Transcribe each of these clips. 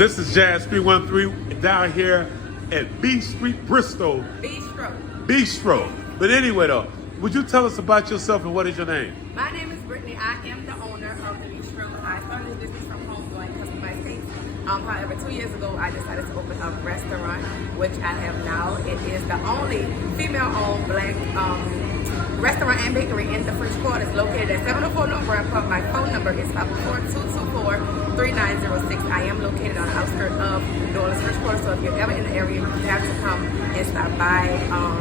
This is Jazz 313 down here at B Street, Bristol. Bistro. But anyway, though, would you tell us about yourself and what is your name? My name is Brittney. I am the owner of the Bistro. I started this business from home doing customized cakes. However, 2 years ago, I decided to open a restaurant, which I have now. It is the only female-owned black restaurant and bakery in the French Quarter. It's located at 704 North Rampa. My phone number is 54224-3906. I am located on the outskirts of New Orleans French Quarter, so if you're ever in the area, you have to come and stop by.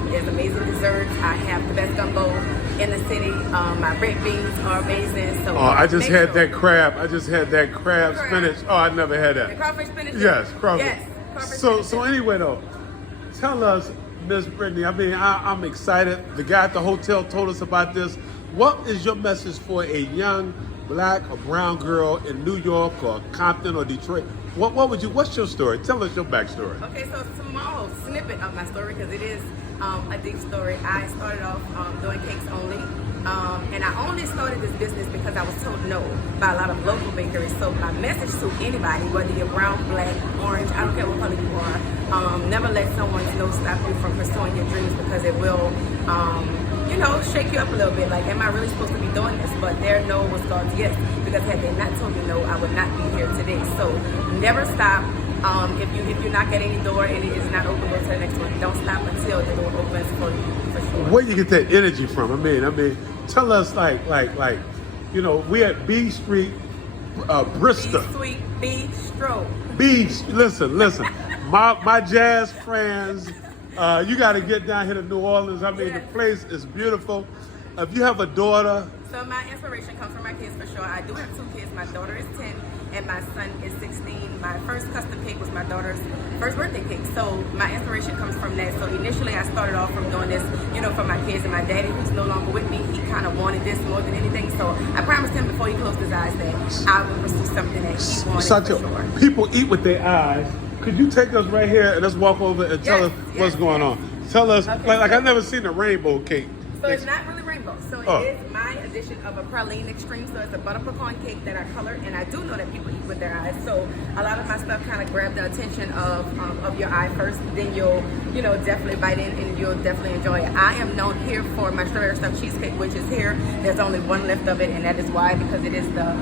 There's amazing desserts. I have the best gumbo in the city. My red beans are amazing. So I just had that crab. I just had that crab spinach. Oh, I never had that. The crawfish spinach? Yes, crawfish. Yes, crawfish So spinach. anyway, though, tell us, Miss Brittney, I mean, I'm excited. The guy at the hotel told us about this. What is your message for a young black or brown girl in New York or Compton or Detroit? What's your story? Tell us your backstory. Okay, so a small snippet of my story, because it is a deep story. I started off doing cakes only. And I only started this business because I was told no by a lot of local bakeries. So my message to anybody, whether you're brown, black, orange, I don't care what color you are, never let someone's no stop you from pursuing your dreams, because it will, shake you up a little bit. Like, am I really supposed to be doing this? But their no was God's yes, because had they not told me no, I would not be here today. So never stop. If you knock at any door and it is not open, go to the next one. Don't stop until the door opens for you, for sure. Where you get that energy from? I mean, tell us we at B Street, Bristol. Bistro. Listen. my jazz friends, you got to get down here to New Orleans. I mean, Yes. The place is beautiful. If you have a daughter. So my inspiration comes from my kids, for sure. I do have 2 kids. My daughter is 10 and my son is 16. My first custom cake was my daughter's first birthday cake. So my inspiration comes from that. So initially I started off from doing this, for my kids, and my daddy, who's no longer with me, he kind of wanted this more than anything. So I promised him before he closed his eyes that I would pursue something that he wanted, for sure. People eat with their eyes. Could you take us right here and let's walk over and tell us what's going on? Tell us, Okay, like I've never seen a rainbow cake. So it's not really rainbow. So it is my edition of a praline extreme. So it's a butter pecan cake that I colored, and I do know that people eat with their eyes. So a lot of my stuff kind of grab the attention of your eye first. Then you'll definitely bite in and you'll definitely enjoy it. I am known here for my strawberry stuffed cheesecake, which is here. There's only one left of it, and that is why, because it is the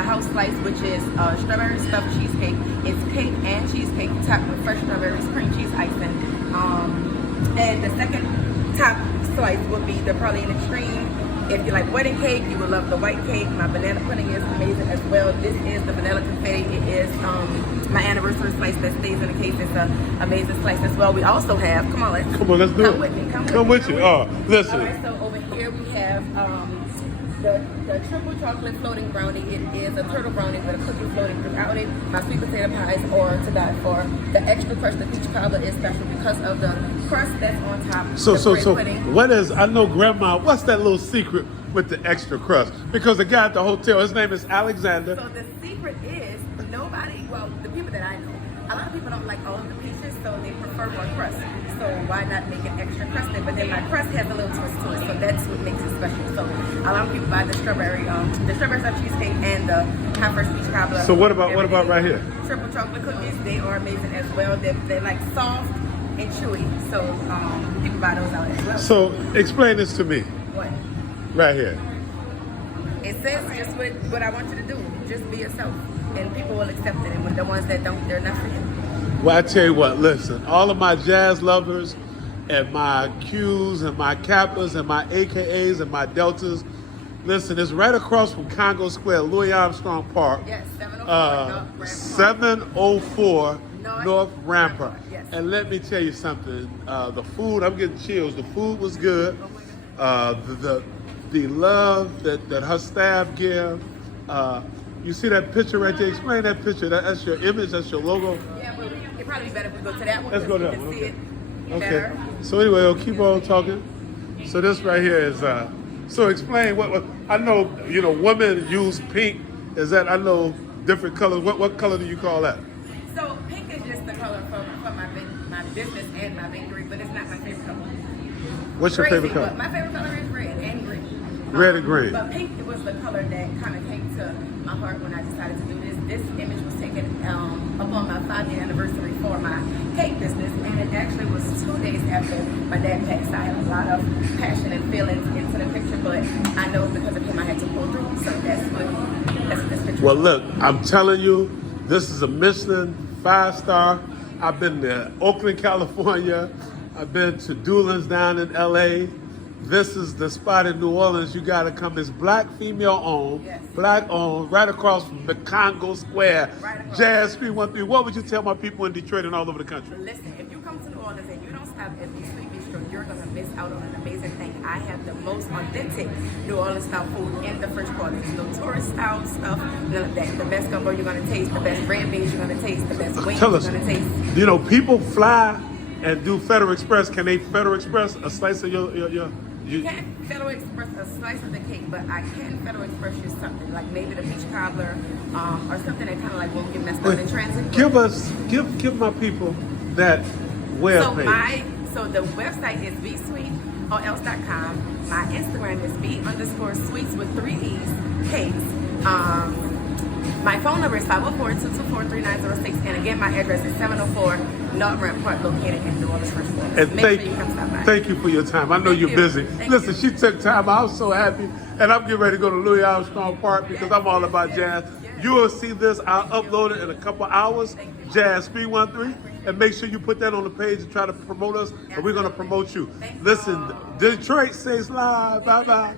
house slice, which is strawberry stuffed cheesecake. It's cake and cheesecake topped with fresh strawberries, cream cheese icing, and the second top slice would be the praline extreme. If you like wedding cake, you will love the white cake. My banana pudding is amazing as well. This is the vanilla confetti. It is my anniversary slice that stays in the case. It's an amazing slice as well. We also have, let's do it. With me. Come with you. me. Oh, listen. All right, so over here we have the triple chocolate floating brownie. It is a turtle brownie with a cookie floating throughout it. My sweet potato pies are to die for. The extra crust, the peach cobbler, is special because of the crust that's on top. So pudding. what is, I know Grandma, what's that little secret with the extra crust? Because the guy at the hotel, his name is Alexander. So the secret is the people that I know, a lot of people don't like all of the peaches, so they prefer more crust. So why not make it extra crusted? But then my crust has a little twist to it, so that's what makes it special. So a lot of people buy the strawberry stuffed cheesecake and the hot fresh peach cobbler. So what about right here? Triple chocolate cookies, they are amazing as well. They're like soft and chewy, so people buy those out as well. So explain this to me. What? Right here. It says just what I want you to do. Just be yourself, and people will accept it. And with the ones that don't, they're not for you. Well, I tell you what, listen, all of my jazz lovers and my Qs and my Kappas and my AKAs and my Deltas, listen, it's right across from Congo Square, Louis Armstrong Park. Yes, 704 704 North Rampa. Yes. And let me tell you something, the food, I'm getting chills. The food was good. The love that her staff give. You see that picture right there? Explain that picture. That's your image, that's your logo. Yeah, but it'd probably be better if we go to that one. Let's go to that you one. can see Okay. it better. So anyway, we'll keep on talking. So this right here is, so explain what I know, women use pink. Is that, I know different colors. What color do you call that? So pink is just the color for my business and my bakery, but it's not my favorite color. What's your favorite color? But my favorite color is red and green. Red and green. But pink was the color that kind of came to my heart when I decided to do this. This image was taken upon my 5-year anniversary for my cake business, and it actually was 2 days after my dad passed. I had a lot of passion and feelings into the picture, but I know because of him I had to pull through. So that's what this picture. Well, look, I'm telling you, this is a Michelin 5-star. I've been to Oakland, California. I've been to Doolin's down in LA. This is the spot in New Orleans. You gotta come. It's black, female owned, Yes. black owned, right across from the Congo Square. Right across. Jazz 313. What would you tell my people in Detroit and all over the country? Listen, if you come to New Orleans and you don't stop at Bistro, you're gonna miss out on an amazing thing. I have the most authentic New Orleans style food in the French Quarter. There's no tourist style stuff, none of that. The best gumbo you're gonna taste, the best red beans you're gonna taste, the best wings Tell you're us, gonna taste. you know, people fly and do Federal Express. Can they Federal Express a slice of your You can't Federal Express a slice of the cake, but I can Federal Express you something, like maybe the peach cobbler, or something that kind of like won't get messed up in transit. Give my people that web So page. so the website is bsweetols.com. My Instagram is b_sweets with 3 E's, cakes. My phone number is 504-224-3906, and again, my address is 704 North Ramp Park, located in New Orleans, French Quarter. And Make sure you come stop by. thank you for your time. I know Thank you're you. busy. Thank Listen, you. she took time. I was so happy. And I'm getting ready to go to Louis Armstrong Park because I'm all about jazz. Yes. You will see this. I'll upload it in a couple hours. Thank you. Jazz 313. And make sure you put that on the page and try to promote us. And we're going to promote you. Thank you. Listen, Detroit stays live. Bye-bye.